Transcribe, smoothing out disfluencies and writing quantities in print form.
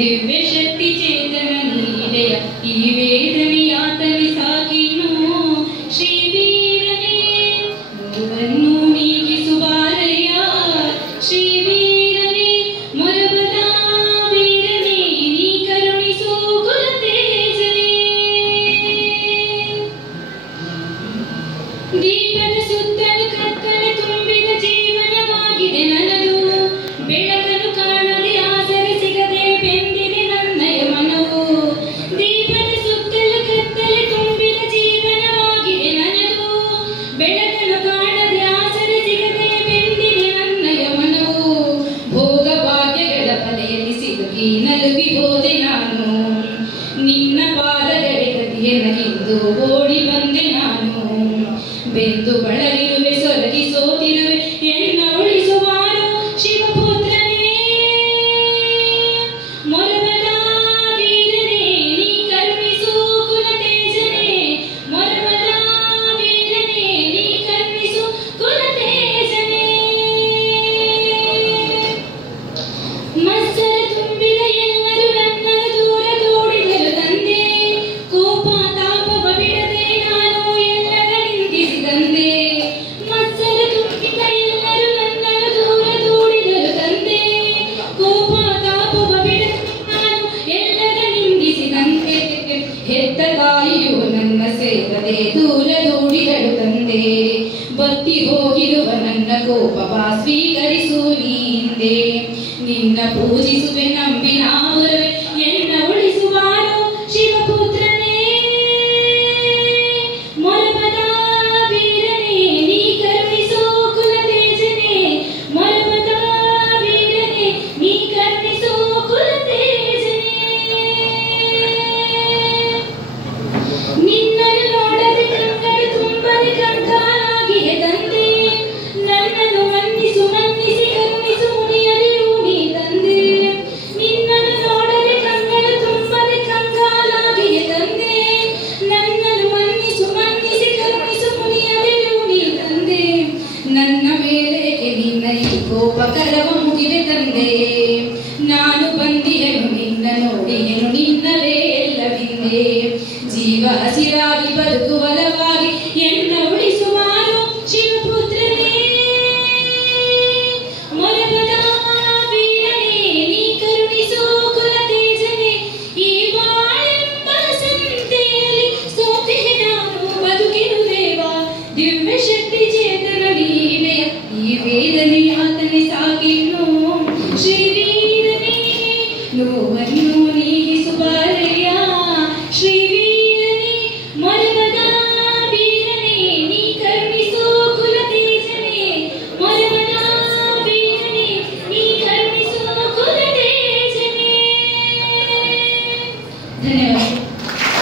ದಿವ್ಯ ಶಕ್ತಿ ಚೇತನ ನೀಡೆಯ ಈ ವೇದನೆಯಾತನೆ ಸಾಗಿನ್ನು ಶ್ರೀವೀರನೇ ನೋವನ್ನು ನೀಗಿಸುವಾರಯ್ಯ ಶ್ರೀವೀರನೇ ಮೊರಬದ ವೀರನೇ ನೀ ಕರುಣಿಸು ಕುಲತೇಜನೇ ದೀಪದ ಸುತ್ತಲೂ ಕತ್ತಲೆ ತುಂಬಿದ ಜೀವನವಾಗಿದೆ ನನ್ನದು ಬೆಳಕನ್ನು ಕಾಣದೆ ಆಸರೆ ಸಿಗದೆ ಬೆಂದಿದೆ ನನ್ನಯ ಮನವು ದೀಪದ ಸುತ್ತಲೂ ಕತ್ತಲೆ ತುಂಬಿದ ಜೀವನವಾಗಿದೆ ನನ್ನದು ಬೆಳಕನ್ನು ಕಾಣದೆ ಆಸರೆ ಸಿಗದೆ ಬೆಂದಿದೆ ನನ್ನಯ ಮನವು ಭೋಗ ಭಾಗ್ಯಗಳ ಬಲೆಯಲ್ಲಿ ಸಿಲುಕಿ ನಲುಗಿ ಹೋದೆ ನಾನು ನಿನ್ನ ಪಾದಗಡೆ ಗತಿಯನ್ನಗಿಂದು ಓಡಿ ಬಂದೆ ನಾನು ಬೆಂದು ಬಳಲಿರುವೆ ಸೊರಗಿ ಸೋತಿರುವೆ ಎನ್ನ ಉಳಿಸುವಾರು ಶಿವಪುತ್ರನೇ ಮೊರಬದ ವೀರನೇ ನೀ ಕರುಣಿಸು ಕುಲತೇಜನೇ ಮೊರಬದ ವೀರನೇ ನೀ ಕರುಣಿಸು ಕುಲತೇಜನೇ ಮತ್ಸರ ತುಂಬಿದ ಎಲ್ಲರೂ ನನ್ನ ದೂರ ದೂಡಿದರು ತಂದೆ ಕೋಪ ತಾಪವ ಬಿಡದೆ ನಾನು ಎಲ್ಲರ ನಿಂದಿಸಿದಂದೆ ಮತ್ಸರ ತುಂಬಿದ ಎಲ್ಲರೂ ನನ್ನ ದೂರ ದೂಡಿದರು ತಂದೆ ಕೋಪ ತಾಪವ ಬಿಡದೆ ನಾನು ಎಲ್ಲರ ನಿಂದಿಸಿದಂತೆ ಹೆತ್ತ ತಾಯಿಯು ನನ್ನ ಸೇರದೆ ದೂರ ದೂಡಿದಳು ತಂದೆ ಬತ್ತಿ ಹೋಗಿರುವ ನನ್ನ ಕೋಪವ ಸ್ವೀಕರಿಸು ನೀಂದೆ ನಿನ್ನ ಪೂಜಿಸುವೆ ನಂಬಿ ನಾವುರವೆ ಎನ್ನ ಉಳಿಸುವಾರು ಶಿವಪುತ್ರನೇ ಮೊರಬದ ವೀರನೇ ನೀ ಕರುಣಿಸು ಕುಲತೇಜನೇ ಮೊರಬದ ವೀರನೇ ನೀ ಕರುಣಿಸು ಕುಲತೇಜನೇ ನಿನ್ನನ್ನು ನೋಡದೆ ಕಂಗಳು ತುಂಬದೆ ಕಂಗಾಲಾಗಿಯೇ ತಂದೆ ನನ್ನನ್ನು ಮನ್ನಿಸು ಮನ್ನಿಸಿ ಕರುಣಿಸು ಮುನಿಯದಿರು ನೀ ತಂದೆ ನಿನ್ನನ್ನು ನೋಡದೆ ಕಂಗಳು ತುಂಬದೆ ಕಂಗಾಲಾಗಿಯೇ ತಂದೆ ನನ್ನನ್ನು ಮನ್ನಿಸು ಮನ್ನಿಸಿ ಕರುಣಿಸು ಮುನಿಯದಿರು ನೀ ತಂದೆ ನನ್ನ ಮೇಲೇಕೆ ನಿನ್ನ ಈ ಕೋಪಕರವ ಮುಗಿವೆ ತಂದೆ ನಾನು ಬಂದಿಯನು ನಿನ್ನ ನೋಡಿಯನು ನಿನ್ನವೇ ಎಲ್ಲವಿಂದೆ ಜೀವ ಹಸಿರಾಗಿ ಬದುಕುವಲವಾಗಿ ಎನ್ನ ಉಳಿಸುವಾರು ಶಿವಪುತ್ರನೇ ಮೊರಬದ ವೀರನೇ ನೀ ಕರುಣಿಸು ಕುಲತೇಜನೇ ಈ ಬಾಳೆಂಬ ಸಂತೆಯಲ್ಲಿ ಸೋತೆ ನಾನು ಬದುಕಿರು ದೇವ ದಿವ್ಯ ಶಕ್ತಿ ಚೇತನ ನೀನೆಯ ಈ ವೇದನೆಯಾತನೆ ಸಾಗಿನ್ನು ಶ್ರೀ